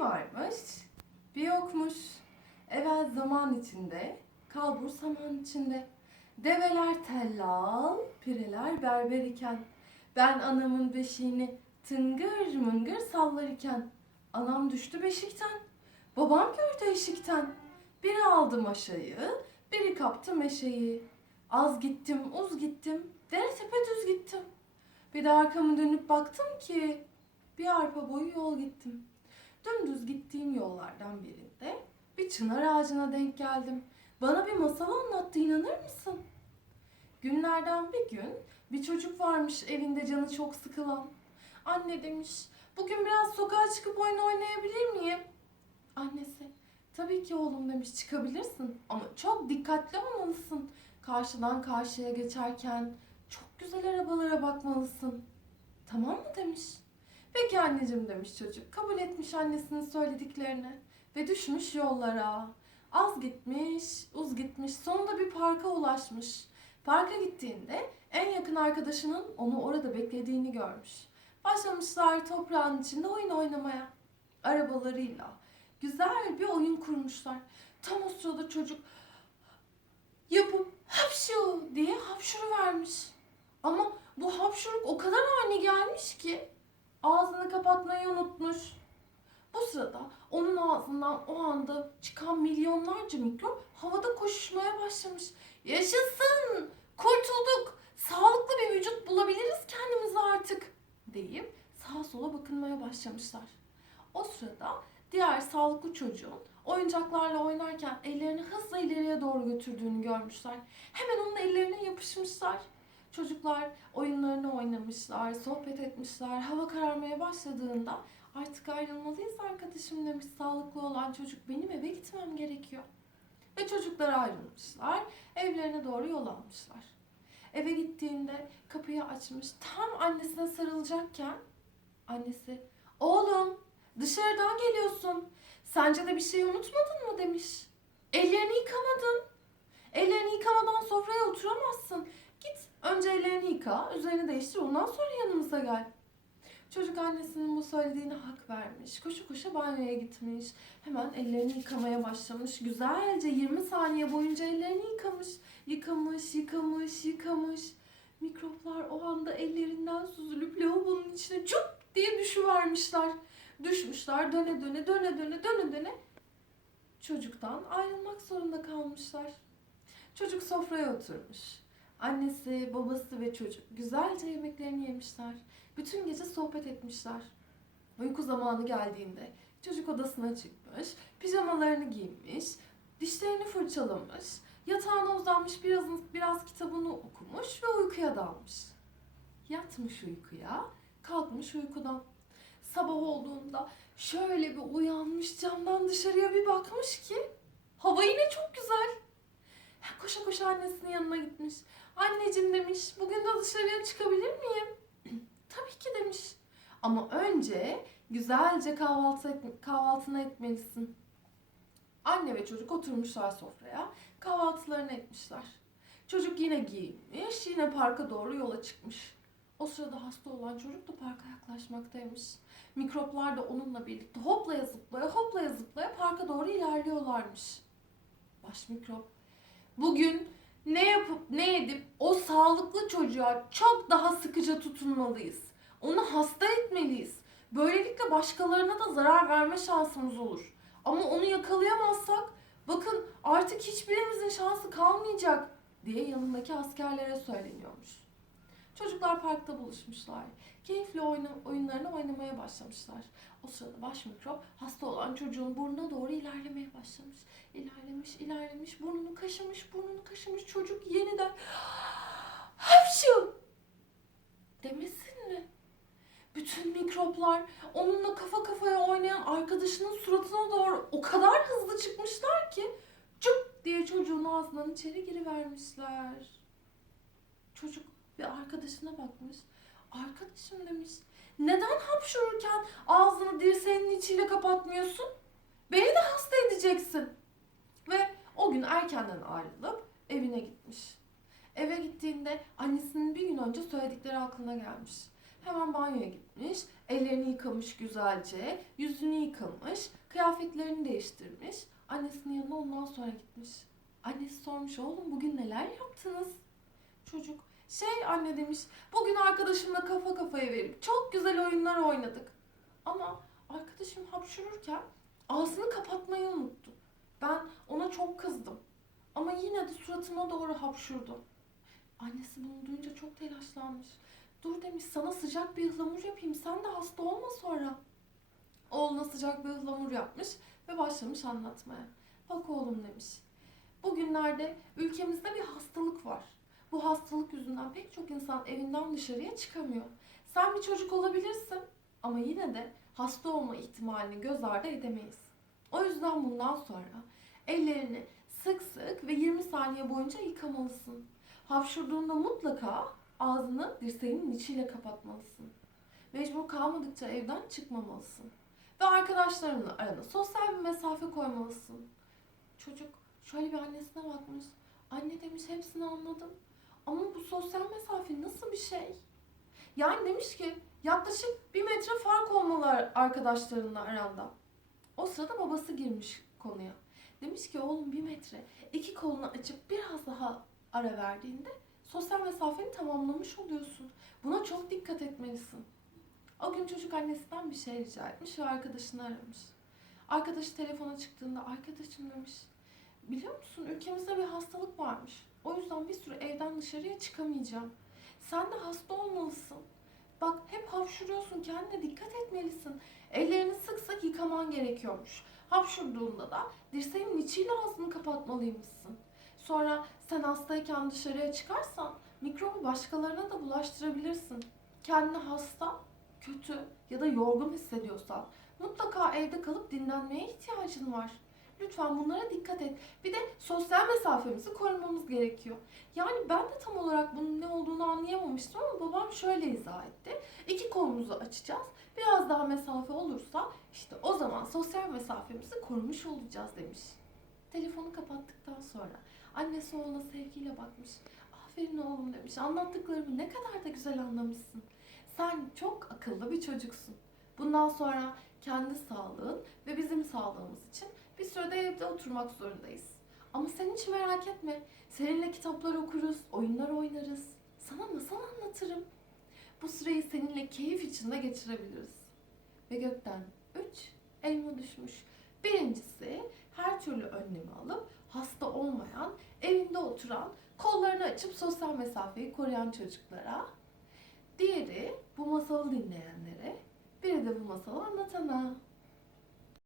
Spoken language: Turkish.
Bir varmış, bir yokmuş. Evvel zaman içinde, kalbur saman içinde. Develer tellal, pireler berber iken. Ben anamın beşiğini tıngır mıngır sallar iken. Anam düştü beşikten, babam gördü eşikten. Biri aldı maşayı, biri kaptı meşeyi. Az gittim, uz gittim, dere tepe düz gittim. Bir de arkamı dönüp baktım ki bir arpa boyu yol gittim. Dümdüz gittiğim yollardan birinde bir çınar ağacına denk geldim. Bana bir masal anlattı inanır mısın? Günlerden bir gün bir çocuk varmış evinde canı çok sıkılan. Anne demiş, bugün biraz sokağa çıkıp oyun oynayabilir miyim? Annesi, tabii ki oğlum demiş çıkabilirsin ama çok dikkatli olmalısın. Karşıdan karşıya geçerken çok güzel arabalara bakmalısın. Tamam mı demiş. Peki anneciğim demiş çocuk. Kabul etmiş annesinin söylediklerini ve düşmüş yollara. Az gitmiş, uz gitmiş. Sonunda bir parka ulaşmış. Parka gittiğinde en yakın arkadaşının onu orada beklediğini görmüş. Başlamışlar toprağın içinde oyun oynamaya. Arabalarıyla. Güzel bir oyun kurmuşlar. Tam o sırada çocuk yapıp hapşu diye hapşuru vermiş. Ama bu hapşuruk o kadar ani gelmiş ki ağzını kapatmayı unutmuş. Bu sırada onun ağzından o anda çıkan milyonlarca mikrop havada koşuşmaya başlamış. Yaşasın! Kurtulduk! Sağlıklı bir vücut bulabiliriz kendimize artık deyip sağa sola bakınmaya başlamışlar. O sırada diğer sağlıklı çocuğun oyuncaklarla oynarken ellerini hızla ileriye doğru götürdüğünü görmüşler. Hemen onun ellerine yapışmışlar. Çocuklar oyunlarını oynamışlar, sohbet etmişler. Hava kararmaya başladığında artık ayrılmalıyız arkadaşım demiş sağlıklı olan çocuk. Benim eve gitmem gerekiyor. Ve çocuklar ayrılmışlar. Evlerine doğru yol almışlar. Eve gittiğinde kapıyı açmış. Tam annesine sarılacakken annesi oğlum dışarıdan geliyorsun. Sence de bir şey unutmadın mı demiş. Ellerini yıkamadın. Ellerini yıkamadan sofraya oturamazsın. Önce ellerini yıka, üzerini değiştir ondan sonra yanımıza gel. Çocuk annesinin bu söylediğine hak vermiş. Koşu koşu banyoya gitmiş. Hemen ellerini yıkamaya başlamış. Güzelce 20 saniye boyunca ellerini yıkamış. Yıkamış, yıkamış, yıkamış. Mikroplar o anda ellerinden süzülüp lavabonun içine çup diye düşüvermişler. Düşmüşler döne döne döne döne döne döne. Çocuktan ayrılmak zorunda kalmışlar. Çocuk sofraya oturmuş. Annesi, babası ve çocuk güzelce yemeklerini yemişler. Bütün gece sohbet etmişler. Uyku zamanı geldiğinde çocuk odasına çıkmış, pijamalarını giymiş, dişlerini fırçalamış, yatağına uzanmış biraz, biraz kitabını okumuş ve uykuya dalmış. Yatmış uykuya, kalkmış uykudan. Sabah olduğunda şöyle bir uyanmış camdan dışarıya bir bakmış ki hava yine çok güzel. Koşa koşa annesinin yanına gitmiş. Anneciğim demiş, bugün de dışarıya çıkabilir miyim? Tabii ki demiş. Ama önce güzelce kahvaltı kahvaltını etmelisin. Anne ve çocuk oturmuşlar sofraya, kahvaltılarını etmişler. Çocuk yine giyinmiş, yine parka doğru yola çıkmış. O sırada hasta olan çocuk da parka yaklaşmaktaymış. Mikroplar da onunla birlikte hoplaya zıplaya hoplaya zıplaya parka doğru ilerliyorlarmış. Baş mikrop Bugün ne yapıp ne edip o sağlıklı çocuğa çok daha sıkıca tutunmalıyız. Onu hasta etmeliyiz. Böylelikle başkalarına da zarar verme şansımız olur. Ama onu yakalayamazsak bakın artık hiçbirimizin şansı kalmayacak diye yanındaki askerlere söyleniyormuş. Çocuklar parkta buluşmuşlar. Keyifli oyna, oyunlarını oynamaya başlamışlar. O sırada baş mikrop hasta olan çocuğun burnuna doğru ilerlemeye başlamış. İlerlemiş, ilerlemiş, burnunu kaşımış, burnunu kaşımış. Çocuk yeniden hapşu demesin mi? Bütün mikroplar onunla kafa kafaya oynayan arkadaşının suratına doğru o kadar hızlı çıkmışlar ki cıp diye çocuğun ağzından içeri girivermişler. Çocuk bir arkadaşına bakmış. Arkadaşım demiş. Neden hapşururken ağzını dirseğinin içiyle kapatmıyorsun? Beni de hasta edeceksin. Ve o gün erkenden ayrılıp evine gitmiş. Eve gittiğinde annesinin bir gün önce söyledikleri aklına gelmiş. Hemen banyoya gitmiş, ellerini yıkamış güzelce, yüzünü yıkamış, kıyafetlerini değiştirmiş. Annesinin yanına ondan sonra gitmiş. Annesi sormuş oğlum bugün neler yaptınız? Çocuk şey anne demiş bugün arkadaşımla kafa kafaya verip çok güzel oyunlar oynadık. Ama arkadaşım hapşururken ağzını kapatmayı unuttu. Ben ona çok kızdım. Ama yine de suratıma doğru hapşurdu. Annesi bunu duyunca çok telaşlanmış. Dur demiş sana sıcak bir ıhlamur yapayım sen de hasta olma sonra. Oğluna sıcak bir ıhlamur yapmış ve başlamış anlatmaya. Bak oğlum demiş. Bugünlerde ülkemizde bir hastalık var. Bu hastalık yüzünden pek çok insan evinden dışarıya çıkamıyor. Sen bir çocuk olabilirsin ama yine de hasta olma ihtimalini göz ardı edemeyiz. O yüzden bundan sonra ellerini sık sık ve 20 saniye boyunca yıkamalısın. Hapşurduğunda mutlaka ağzını dirseğinin içiyle kapatmalısın. Mecbur kalmadıkça evden çıkmamalısın. Ve arkadaşlarınla arana sosyal bir mesafe koymalısın. Çocuk şöyle bir annesine bakmış. Anne demiş hepsini anladım. Ama bu sosyal mesafe nasıl bir şey? Yani demiş ki yaklaşık bir metre fark olmalı arkadaşlarınla aranda. O sırada babası girmiş konuya. Demiş ki oğlum bir metre iki kolunu açıp biraz daha ara verdiğinde sosyal mesafeni tamamlamış oluyorsun. Buna çok dikkat etmelisin. O gün çocuk annesinden bir şey rica etmiş ve arkadaşını aramış. Arkadaşı telefona çıktığında arkadaşım demiş. Biliyor musun ülkemizde bir hastalık varmış. O yüzden bir süre evden dışarıya çıkamayacağım. Sen de hasta olmalısın. Bak hep hapşuruyorsun kendine dikkat etmelisin. Ellerini sık sık yıkaman gerekiyormuş. Hapşurduğunda da dirseğinin içiyle ağzını kapatmalıymışsın. Sonra sen hastayken dışarıya çıkarsan mikrobu başkalarına da bulaştırabilirsin. Kendini hasta, kötü ya da yorgun hissediyorsan mutlaka evde kalıp dinlenmeye ihtiyacın var. Lütfen bunlara dikkat et. Bir de sosyal mesafemizi korumamız gerekiyor. Yani ben de tam olarak bunun ne olduğunu anlayamamıştım ama babam şöyle izah etti. İki kolumuzu açacağız. Biraz daha mesafe olursa işte o zaman sosyal mesafemizi korumuş olacağız demiş. Telefonu kapattıktan sonra annesi oğluna sevgiyle bakmış. Aferin oğlum demiş. Anlattıklarımı ne kadar da güzel anlamışsın. Sen çok akıllı bir çocuksun. Bundan sonra kendi sağlığın ve bizim sağlığımız için sürede evde oturmak zorundayız. Ama sen hiç merak etme. Seninle kitaplar okuruz, oyunlar oynarız. Sana masal anlatırım. Bu süreyi seninle keyif içinde geçirebiliriz. Ve gökten üç elma düşmüş. Birincisi her türlü önlemi alıp hasta olmayan, evinde oturan, kollarını açıp sosyal mesafeyi koruyan çocuklara. Diğeri bu masalı dinleyenlere, biri de bu masalı anlatana.